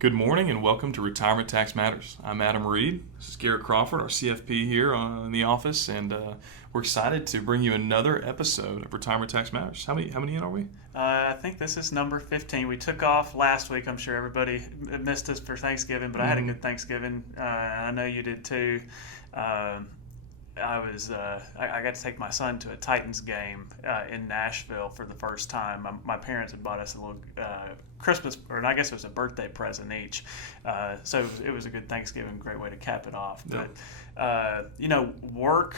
Good morning and welcome to Retirement Tax Matters. I'm Adam Reed. This is Garrett Crawford, our CFP here in the office, and we're excited to bring you another episode of Retirement Tax Matters. How many in are we? I think this is number 15. We took off last week. I'm sure everybody missed us for Thanksgiving, but I had a good Thanksgiving. I know you did too. I got to take my son to a Titans game in Nashville for the first time. My parents had bought us a little Christmas, or I guess it was a birthday present each. So it was a good Thanksgiving, great way to cap it off. Yep. But, work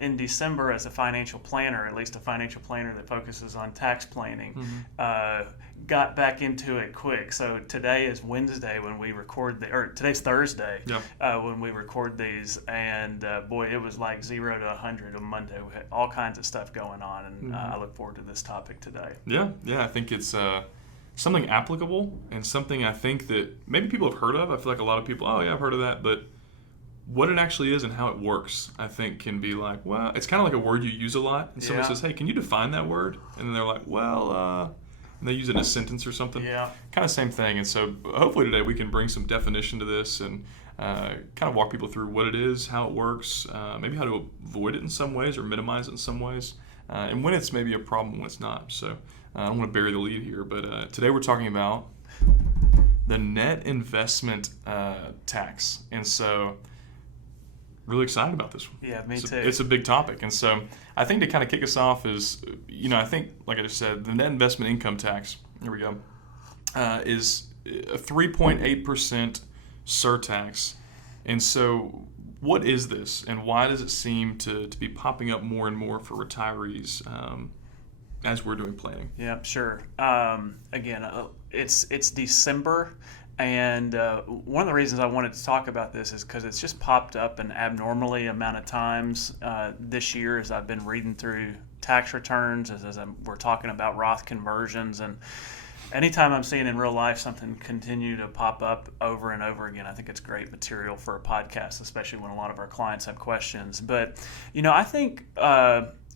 in December as a financial planner, at least a financial planner that focuses on tax planning, got back into it quick. So today is Wednesday when we record today's Thursday when we record these, and boy, it was like 0 to 100 on Monday. We had all kinds of stuff going on, and I look forward to this topic today. Yeah, I think it's something applicable and something I think that maybe people have heard of. I feel like a lot of people, oh yeah, I've heard of that, but what it actually is and how it works, I think can be like, well, it's kind of like a word you use a lot, and somebody says, hey, can you define that word? And then they're like, well, and they use it in a sentence or something. Yeah. Kind of same thing. And so hopefully today we can bring some definition to this and kind of walk people through what it is, how it works, maybe how to avoid it in some ways or minimize it in some ways, and when it's maybe a problem, when it's not. So I don't want to bury the lead here, but today we're talking about the net investment tax. And so really excited about this one. Yeah, me too. It's a big topic. And so I think to kind of kick us off is, I think, like I just said, the net investment income tax, here we go, is a 3.8% surtax. And so what is this, and why does it seem to be popping up more and more for retirees as we're doing planning? Yeah, sure. Again, it's December. And one of the reasons I wanted to talk about this is because it's just popped up an abnormally amount of times this year as I've been reading through tax returns, we're talking about Roth conversions. And anytime I'm seeing in real life something continue to pop up over and over again, I think it's great material for a podcast, especially when a lot of our clients have questions. But, I think,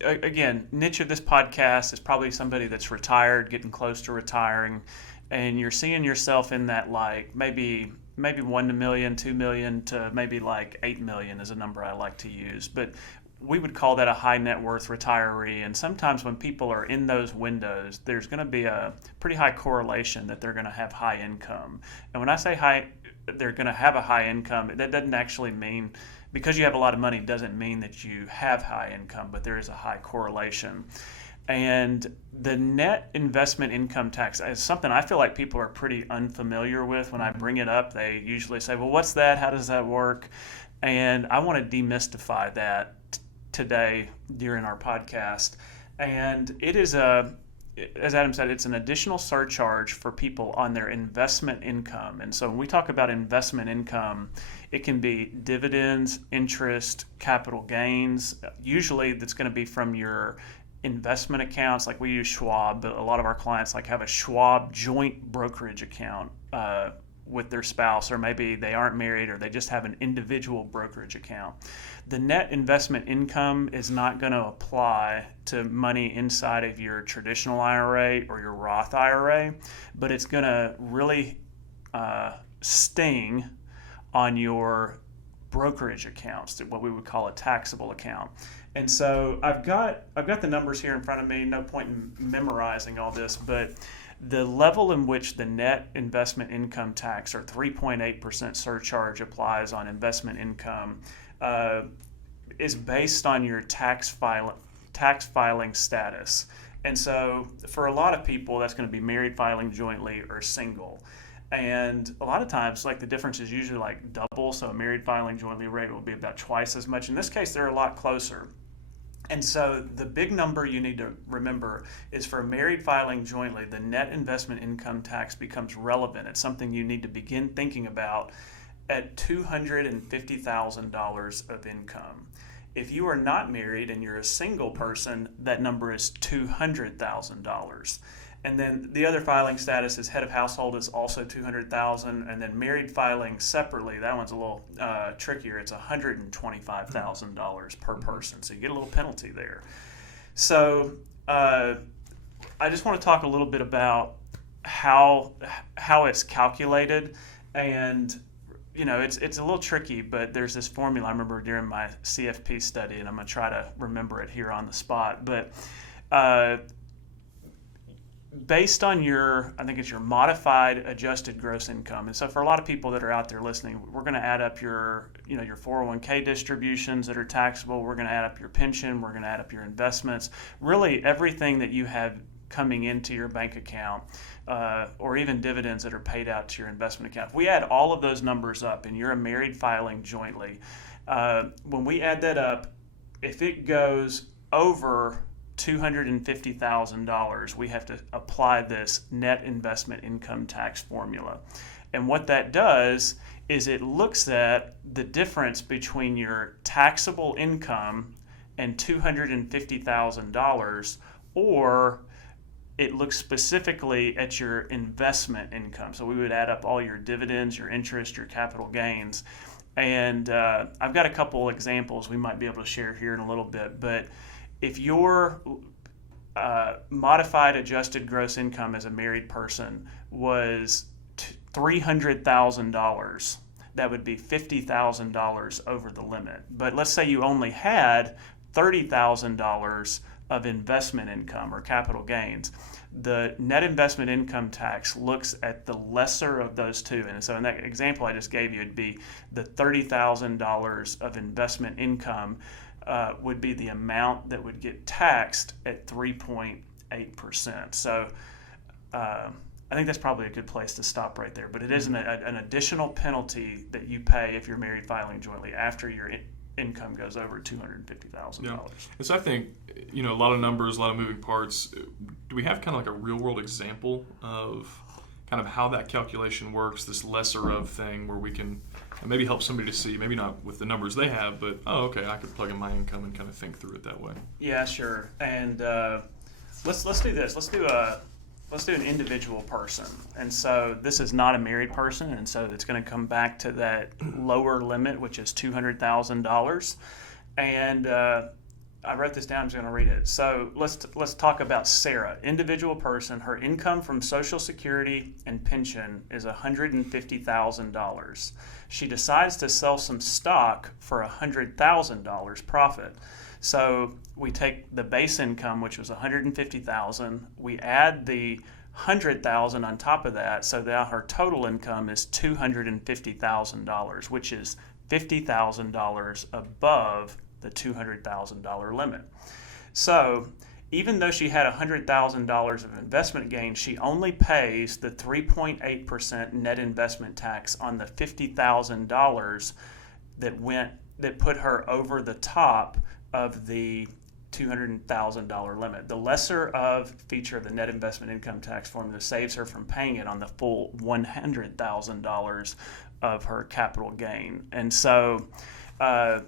again, niche of this podcast is probably somebody that's retired, getting close to retiring, and you're seeing yourself in that, like, maybe 1 million, 2 million to maybe like 8 million is a number I like to use. But we would call that a high net worth retiree. And sometimes when people are in those windows, there's going to be a pretty high correlation that they're going to have high income. And when I say they're going to have a high income, that doesn't actually mean, because you have a lot of money, doesn't mean that you have high income, but there is a high correlation. And the net investment income tax is something I feel like people are pretty unfamiliar with. When I bring it up, they usually say, well, what's that? How does that work? And I want to demystify that today during our podcast. And it is as Adam said, it's an additional surcharge for people on their investment income. And so when we talk about investment income, it can be dividends, interest, capital gains. Usually that's going to be from your investment accounts. Like we use Schwab, but a lot of our clients have a Schwab joint brokerage account with their spouse, or maybe they aren't married or they just have an individual brokerage account. The net investment income is not going to apply to money inside of your traditional IRA or your Roth IRA, but it's going to really sting on your brokerage accounts, what we would call a taxable account. And so I've got the numbers here in front of me. No point in memorizing all this, but the level in which the net investment income tax, or 3.8% surcharge, applies on investment income is based on your tax filing status. And so for a lot of people, that's going to be married filing jointly or single. And a lot of times, the difference is usually double. So a married filing jointly rate will be about twice as much. In this case, they're a lot closer. And so the big number you need to remember is for married filing jointly, the net investment income tax becomes relevant. It's something you need to begin thinking about at $250,000 of income. If you are not married and you're a single person, that number is $200,000. And then the other filing status is head of household is also $200,000, and then married filing separately, that one's a little trickier. It's $125,000 per person, so you get a little penalty there. So I just want to talk a little bit about how it's calculated, and it's a little tricky, but there's this formula I remember during my CFP study, and I'm going to try to remember it here on the spot. But based on I think it's your modified adjusted gross income. And so for a lot of people that are out there listening, we're going to add up your 401k distributions that are taxable. We're going to add up your pension. We're going to add up your investments. Really everything that you have coming into your bank account, or even dividends that are paid out to your investment account. If we add all of those numbers up and you're a married filing jointly, when we add that up, if it goes over $250,000, we have to apply this net investment income tax formula. And what that does is it looks at the difference between your taxable income and $250,000, or it looks specifically at your investment income. So we would add up all your dividends, your interest, your capital gains. And I've got a couple examples we might be able to share here in a little bit, but if your modified adjusted gross income as a married person was $300,000, that would be $50,000 over the limit. But let's say you only had $30,000 of investment income or capital gains. The net investment income tax looks at the lesser of those two. And so in that example I just gave you, it'd be the $30,000 of investment income would be the amount that would get taxed at 3.8%. So I think that's probably a good place to stop right there. But it is an additional penalty that you pay if you're married filing jointly after your income goes over $250,000. Yeah. And so I think, a lot of numbers, a lot of moving parts. Do we have kind of like a real world example of kind of how that calculation works, this lesser of thing, where we can maybe help somebody to see, maybe not with the numbers they have, but, oh, okay, I could plug in my income and kind of think through it that way? Yeah, sure. And let's do this. Let's do an individual person. And so this is not a married person, and so it's going to come back to that lower limit, which is $200,000. And I wrote this down. I'm just going to read it. So let's talk about Sarah, individual person. Her income from Social Security and pension is $150,000. She decides to sell some stock for $100,000 profit. So we take the base income, which was $150,000. We add the $100,000 on top of that, so now her total income is $250,000, which is $50,000 above the $200,000 limit. So even though she had $100,000 of investment gain, she only pays the 3.8% net investment tax on the $50,000 that put her over the top of the $200,000 limit. The lesser of feature of the net investment income tax formula saves her from paying it on the full $100,000 of her capital gain. And so I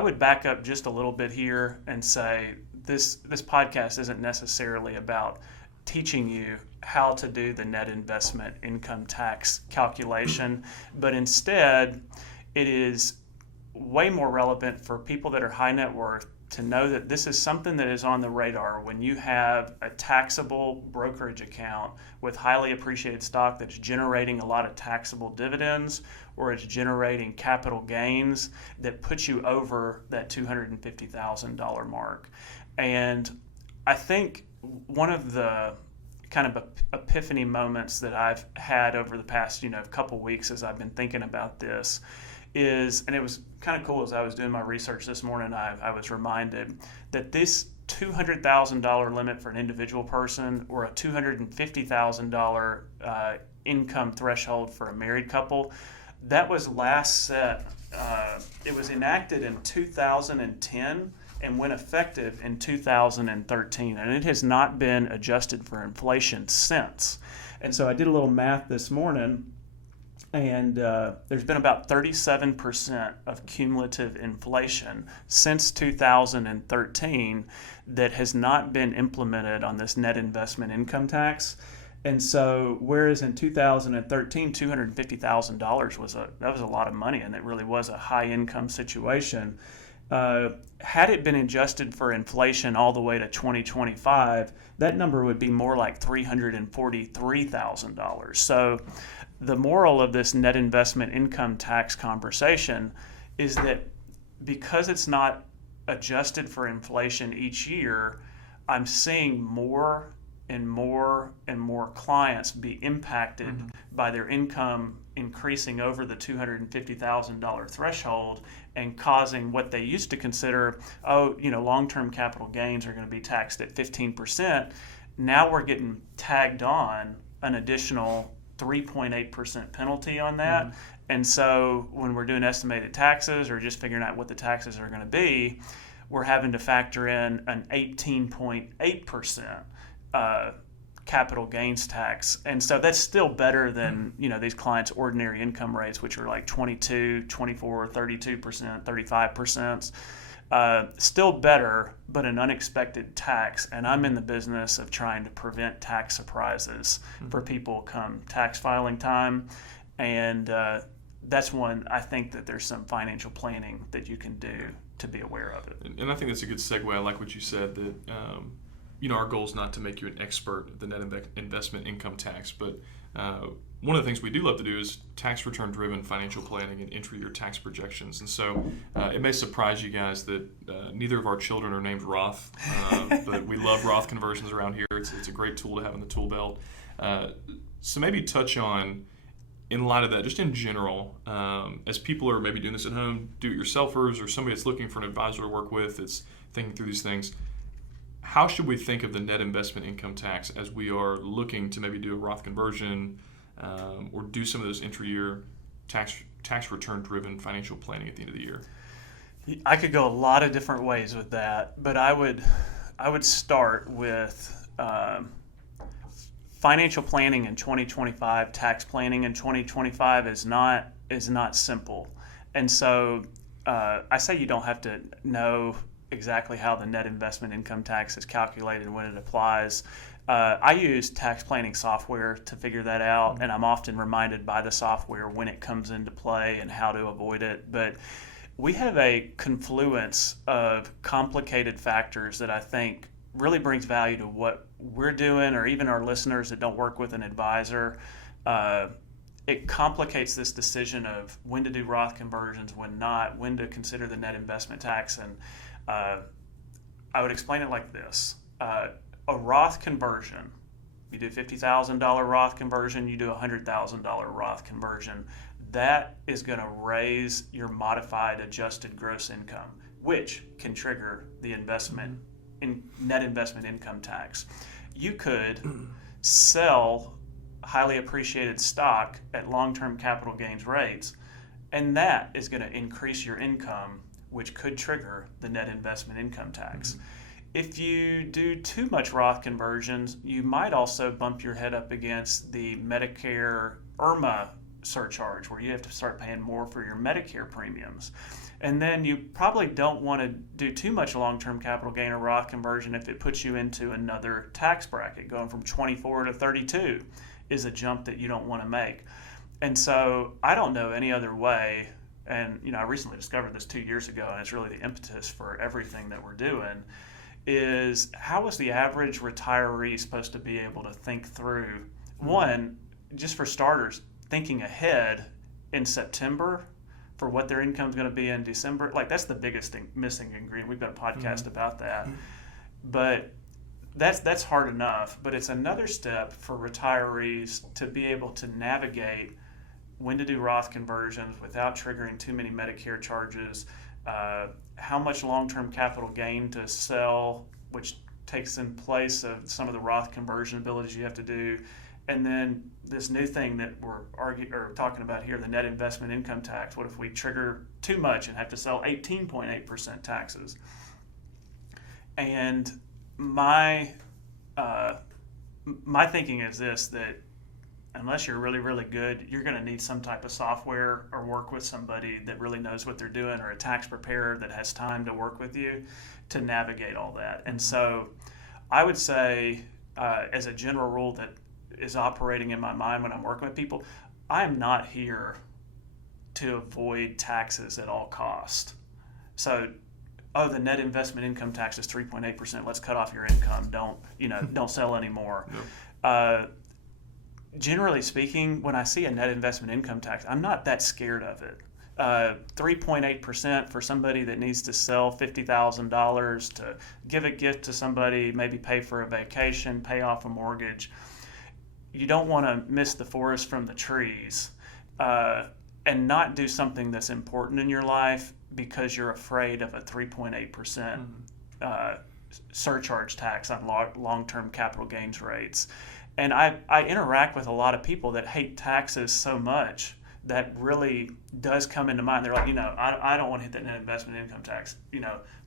would back up just a little bit here and say this podcast isn't necessarily about teaching you how to do the net investment income tax calculation, but instead it is way more relevant for people that are high net worth to know that this is something that is on the radar when you have a taxable brokerage account with highly appreciated stock that's generating a lot of taxable dividends, or it's generating capital gains that puts you over that $250,000 mark. And I think one of the kind of epiphany moments that I've had over the past couple weeks as I've been thinking about this is, and it was kind of cool as I was doing my research this morning, I was reminded that this $200,000 limit for an individual person, or a $250,000 income threshold for a married couple, that was last set, it was enacted in 2010 and went effective in 2013, and it has not been adjusted for inflation since. And so I did a little math this morning, and there's been about 37% of cumulative inflation since 2013 that has not been implemented on this net investment income tax. And so whereas in 2013, $250,000 was a lot of money, and it really was a high income situation. Had it been adjusted for inflation all the way to 2025, that number would be more like $343,000. So the moral of this net investment income tax conversation is that because it's not adjusted for inflation each year, I'm seeing more and more and more clients be impacted by their income increasing over the $250,000 threshold and causing what they used to consider, long-term capital gains are going to be taxed at 15%. Now we're getting tagged on an additional 3.8% penalty on that. And so when we're doing estimated taxes or just figuring out what the taxes are going to be, we're having to factor in an 18.8% capital gains tax. And so that's still better than these clients' ordinary income rates, which are like 22, 24, 32%, 35%. Still better, but an unexpected tax. And I'm in the business of trying to prevent tax surprises for people come tax filing time. And that's one, I think that there's some financial planning that you can do to be aware of it. And I think that's a good segue. I like what you said that, our goal is not to make you an expert at the net investment income tax, but one of the things we do love to do is tax return driven financial planning and enter your tax projections. And so it may surprise you guys that neither of our children are named Roth, but we love Roth conversions around here. It's a great tool to have in the tool belt. So maybe touch on, in light of that, just in general, as people are maybe doing this at home, do-it-yourselfers, or somebody that's looking for an advisor to work with that's thinking through these things, how should we think of the net investment income tax as we are looking to maybe do a Roth conversion or do some of those intra-year tax return driven financial planning at the end of the year? I could go a lot of different ways with that, but I would start with financial planning in 2025. Tax planning in 2025 is not simple, and so I say you don't have to know exactly how the net investment income tax is calculated when it applies. I use tax planning software to figure that out, and I'm often reminded by the software when it comes into play and how to avoid it. But we have a confluence of complicated factors that I think really brings value to what we're doing, or even our listeners that don't work with an advisor. It complicates this decision of when to do Roth conversions, when not, when to consider the net investment tax. And I would explain it like this. A Roth conversion, you do $50,000 Roth conversion, you do a $100,000 Roth conversion, that is going to raise your modified adjusted gross income, which can trigger the net investment income tax. You could sell highly appreciated stock at long-term capital gains rates, and that is going to increase your income, which could trigger the net investment income tax. If you do too much Roth conversions, you might also bump your head up against the Medicare IRMA surcharge, where you have to start paying more for your Medicare premiums. And then you probably don't want to do too much long-term capital gain or Roth conversion if it puts you into another tax bracket. Going from 24 to 32 is a jump that you don't want to make. And so I don't know any other way, and I recently discovered this 2 years ago, and it's really the impetus for everything that we're doing, is how is the average retiree supposed to be able to think through, one, just for starters, thinking ahead in September for what their income is going to be in December. Like, that's the biggest missing ingredient. We've got a podcast about that. But that's hard enough. But it's another step for retirees to be able to navigate when to do Roth conversions without triggering too many Medicare charges, how much long-term capital gain to sell, which takes in place of some of the Roth conversion abilities you have to do, and then this new thing that we're talking about here, the net investment income tax. What if we trigger too much and have to sell 18.8% taxes? And my thinking is this, that unless you're really, really good, you're going to need some type of software or work with somebody that really knows what they're doing, or a tax preparer that has time to work with you to navigate all that. And so I would say, as a general rule that is operating in my mind when I'm working with people, I am not here to avoid taxes at all cost. So oh, the net investment income tax is 3.8%. Let's cut off your income. Don't sell anymore. Nope. Generally speaking, when I see a net investment income tax, I'm not that scared of it. 3.8% for somebody that needs to sell $50,000 to give a gift to somebody, maybe pay for a vacation, pay off a mortgage. You don't want to miss the forest from the trees and not do something that's important in your life because you're afraid of a 3.8% surcharge tax on long-term capital gains rates. And I interact with a lot of people that hate taxes so much that really does come into mind. They're like, I don't want to hit that net investment income tax.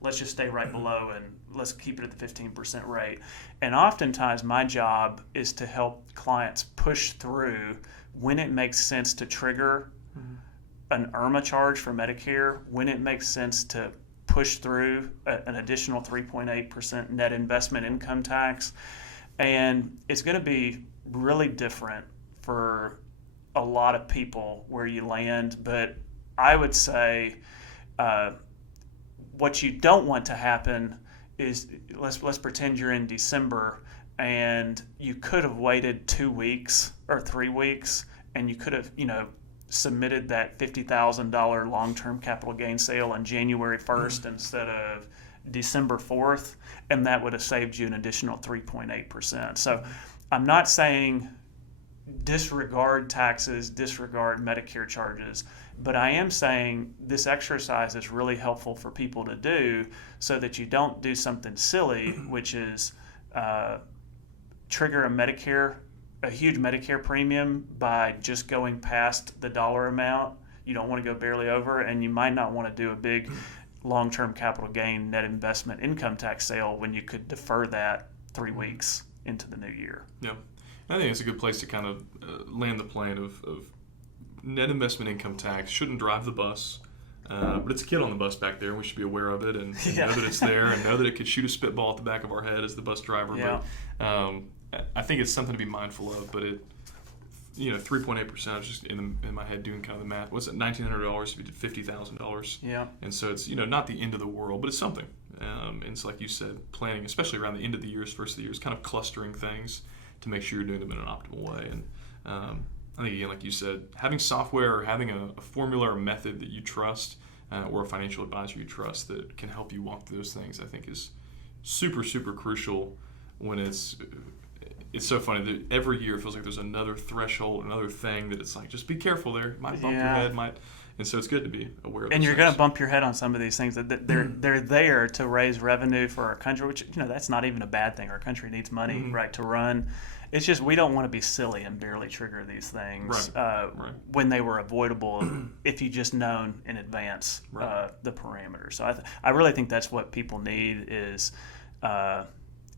Let's just stay right below and let's keep it at the 15% rate. And oftentimes my job is to help clients push through when it makes sense to trigger an IRMA charge for Medicare, when it makes sense to push through an additional 3.8% net investment income tax. And it's going to be really different for a lot of people where you land, but I would say what you don't want to happen is let's pretend you're in December and you could have waited 2 weeks or 3 weeks and you could have submitted that $50,000 long-term capital gain sale on January 1st instead of December 4th, and that would have saved you an additional 3.8%. So I'm not saying disregard taxes, disregard Medicare charges, but I am saying this exercise is really helpful for people to do so that you don't do something silly, which is trigger a huge Medicare premium by just going past the dollar amount. You don't want to go barely over, and you might not want to do a big long-term capital gain net investment income tax sale when you could defer that 3 weeks into the new year. Yeah. I think it's a good place to kind of land the plane of net investment income tax shouldn't drive the bus, but it's a kid on the bus back there. We should be aware of it and know that it's there and know that it could shoot a spitball at the back of our head as the bus driver. Yeah. But I think it's something to be mindful of. But 3.8%. I was just in my head doing kind of the math. What's it? $1,900 if you did $50,000. Yeah. And so it's not the end of the world, but it's something. And it's like you said, planning, especially around the end of the year, first of the year, is kind of clustering things to make sure you're doing them in an optimal way. And I think, again, like you said, having software or having a formula or method that you trust or a financial advisor you trust that can help you walk through those things, I think is super, super crucial when it's so funny that every year it feels like there's another threshold, another thing that it's like, just be careful there. It might bump your head, and so it's good to be aware of those. And you're going to bump your head on some of these things. That they're there to raise revenue for our country, which that's not even a bad thing. Our country needs money, right, to run. It's just we don't want to be silly and barely trigger these things when they were avoidable if you just known in advance the parameters. So I really think that's what people need is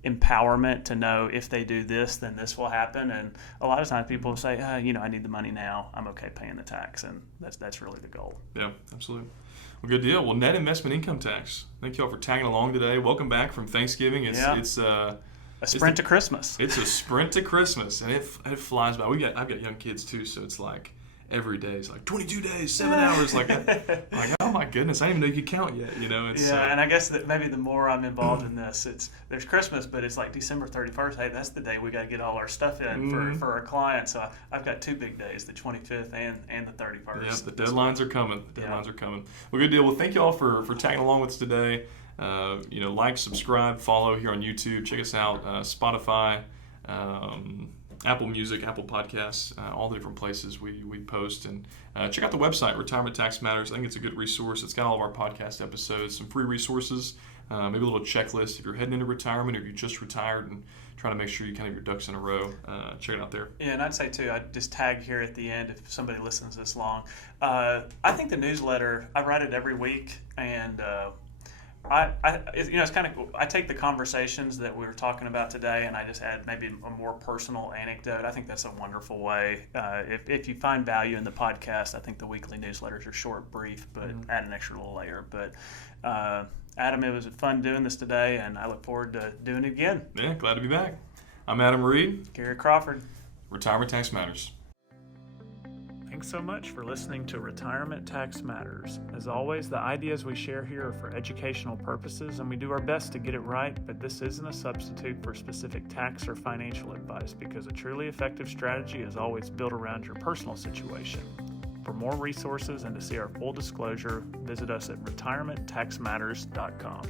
empowerment to know if they do this, then this will happen. And a lot of times people say, I need the money now. I'm okay paying the tax, and that's really the goal. Yeah, absolutely. Well, good deal. Well, net investment income tax. Thank you all for tagging along today. Welcome back from Thanksgiving. It's a sprint to Christmas. It's a sprint to Christmas, and it flies by. I've got young kids too, so it's like every day is like 22 days, 7 hours. Like oh my goodness, I didn't even know you could count yet. And I guess that maybe the more I'm involved in this, there's Christmas, but it's like December 31st. Hey, that's the day we got to get all our stuff in for our clients. So I've got 2 big days, the 25th and the 31st. Yeah, the deadlines are coming. Are coming. Well, good deal. Well, thank you all for tagging along with us today. Like, subscribe, follow here on YouTube. Check us out, Spotify, Apple Music, Apple Podcasts, all the different places we post. And check out the website, Retirement Tax Matters. I think it's a good resource. It's got all of our podcast episodes, some free resources, maybe a little checklist if you're heading into retirement or if you just retired and trying to make sure you kind of your ducks in a row. Check it out there. Yeah, and I'd say too, I'd just tag here at the end if somebody listens this long. I think the newsletter, I write it every week, and it's kind of cool. I take the conversations that we were talking about today and I just add maybe a more personal anecdote. I think that's a wonderful way. If you find value in the podcast, I think the weekly newsletters are short, brief, but add an extra little layer. But Adam, it was fun doing this today, and I look forward to doing it again. Yeah, glad to be back. I'm Adam Reed. Garrett Crawford. Retirement Tax Matters. Thanks so much for listening to Retirement Tax Matters. As always, the ideas we share here are for educational purposes, and we do our best to get it right, but this isn't a substitute for specific tax or financial advice, because a truly effective strategy is always built around your personal situation. For more resources and to see our full disclosure, visit us at retirementtaxmatters.com.